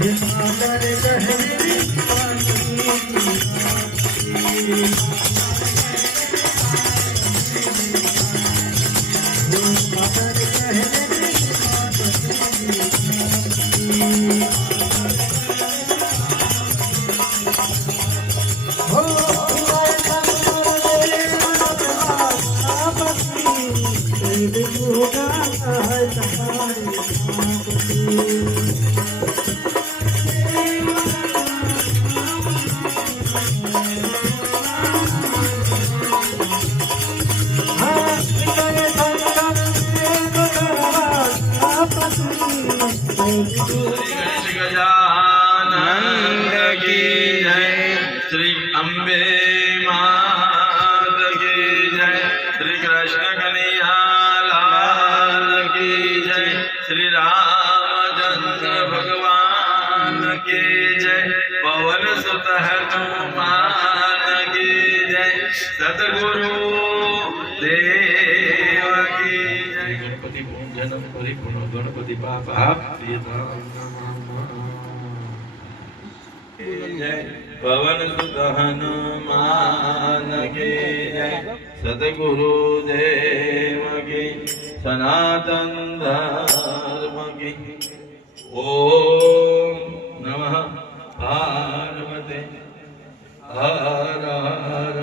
શ્રી કૃષ્ણ કનૈયા લાલ કી જય શ્રી રામચંદ્ર ભગવાન કી જય પવન સુત હનુમાન કી જય સદગુરુ દેવ કી જય ગણપતિ પૂજન પરિપૂર્ણ ગણપતિ બાપા જય પવન સુત હનુમાન જય સદગુરુ દેવ કે સનાતન ધર્મ કે ઓમ નમઃ પાર્વતે હર હર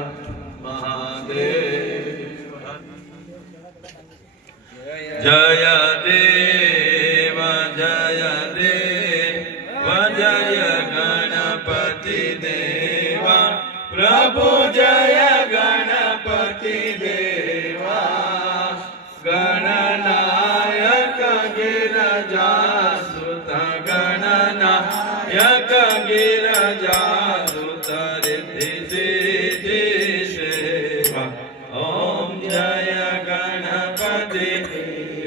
મહાદેવ જય દેવ જય દેવ જય ગણપતિ દેવા પ્રભુ જય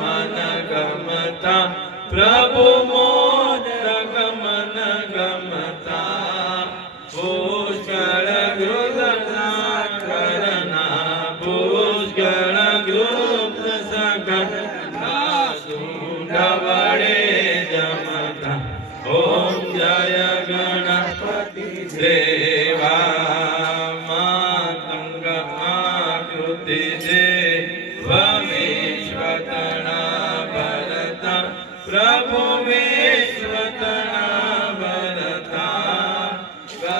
मनगमता प्रभु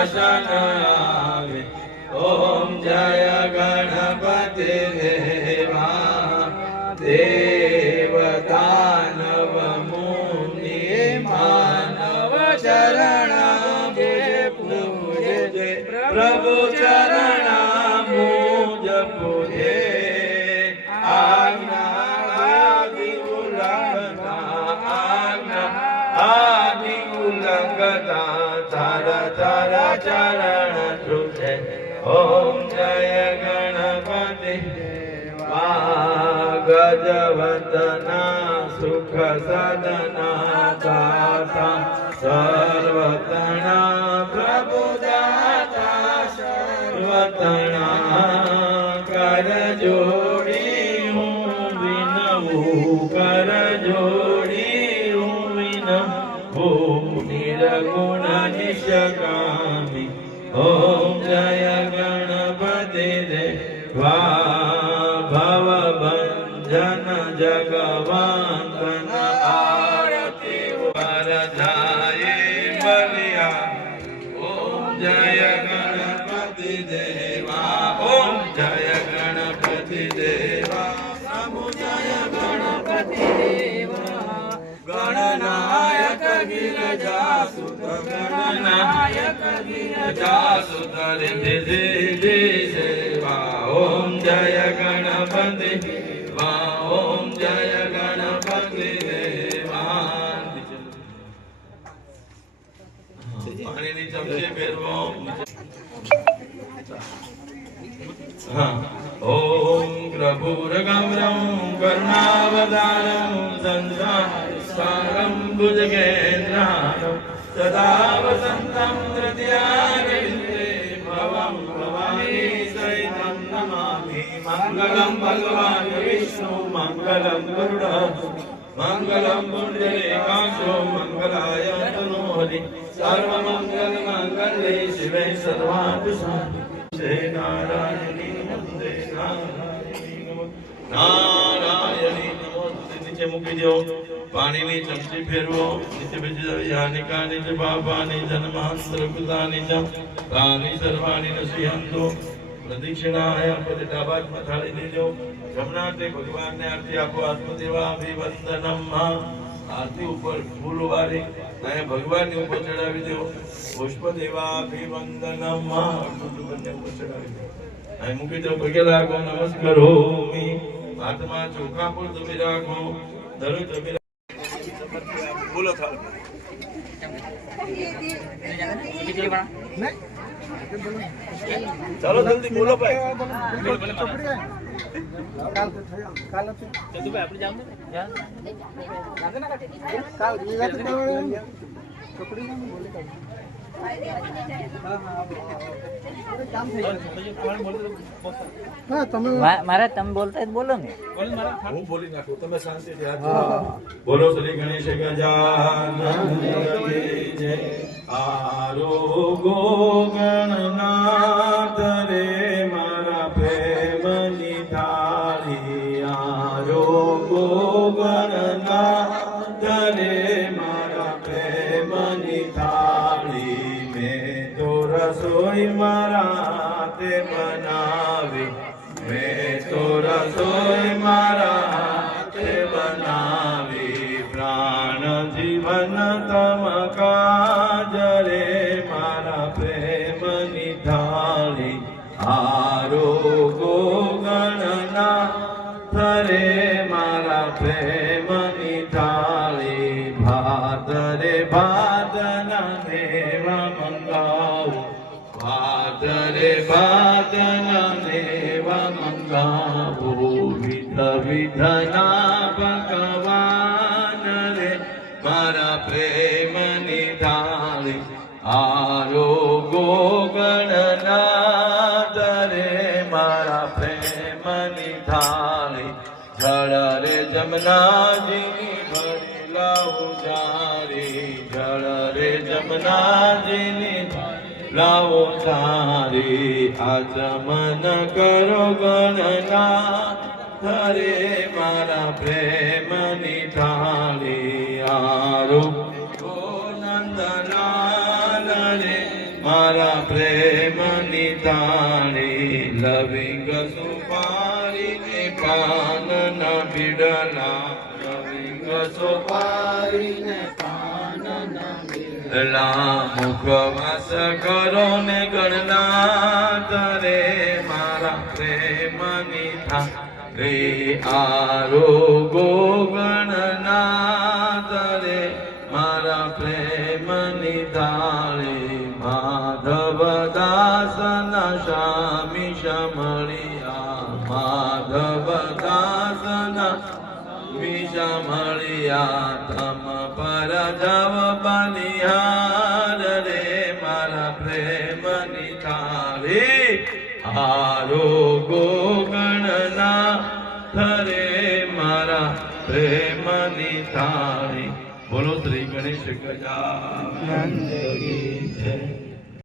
દર્શન આવે ઓમ જય ગણપતિ દેવા દેવદાનવ ગણપતિ ગજવંતના સુખ સદના દાતા. સર્વતણા પ્રભુ દાતા. સર્વતણા કર જોડી હું વિનવું. કર જોડી હું વિનવું. નિર્ગુણ નિષ્કામી. ઓમ જય ગણપતિ ગિરજાસુત રિદ્ધિ સિદ્ધિ સેવા ઓમ જય ભુજગેન્દ્રાનમ સદા વસંતમ भवं ભવમ ભવાની સહિતમ નમામિ મંગલમ ભગવાન વિષ્ણુ મંગલમ ગરુડ મંગલમ પુંડરીકાક્ષો મંગલાય તનોહરિ સર્વમંગલ મંગલે શિવે સર્વાર્થ સાધિકે નારાયણી નીચે મૂકી દો પાણીની ચમચી ફેરવો. નીચે બીજી યાનિકા યાનિકાની બાબાની જન્માંતર કૃતાની ચ તાની સર્વાણી નશ્યંતો પ્રદક્ષિણાય પદે ડાબા હાથમાં થાળી દેજો. જમણા તે ભગવાનને આરતી આપો. આત્મદેવા અભિવંદનમ આરતી ઉપર ફૂલ અને ભગવાનની ઉપર ચડાવી દો પુષ્પ દેવા અભિવંદનમ ઉપર ચડાવી દો અહીં મૂકી દો નમસ્કારો હાથમાં ચોખા પણ તમે રાખો દરરોજ તમે બોલો ચાલો જલ્દી બોલો ભાઈ. મા- મારે તમે બોલતા બોલો ને. હું બોલી નાખું તમે શાંતિથી બોલો શ્રી ગણેશ ગજાનન કી જય મેં તો રસોઈ મારા હાથે બનાવી પ્રાણ જીવન તમ કાજ રે મારા પ્રેમની થાળી આરોગો ગણના થરે મારા પ્રેમની વિધના ભગવાન રે મારા પ્રેમની થાળી આરોગો ગણનાથ રે મારા પ્રેમની થાળી જળ રે જમનાજીની ભરી લાવું જારી જળ રે જમનાજીની લાવો તારી આચમન કરો ગણના ધરે મારા પ્રેમની થાળી આરો નંદલાલ રે મારા પ્રેમની થાળી લવિંગ સુપારી પાન ન બિડલા લવિંગ સુપારી પાન ન લા મુખવાસ કરો ને ગણના તરે મારા પ્રેમની થા રે આરોગો ગણનાથ રે મારા પ્રેમની થાળી માધવ દાસન શામી શમળિયા માધવ દાસન વિષમળિયા તમ પર જવ બલિહાર રે મારા પ્રેમની થાળી આરોગો પ્રેમની થાળી. બોલો શ્રી ગણેશ જય.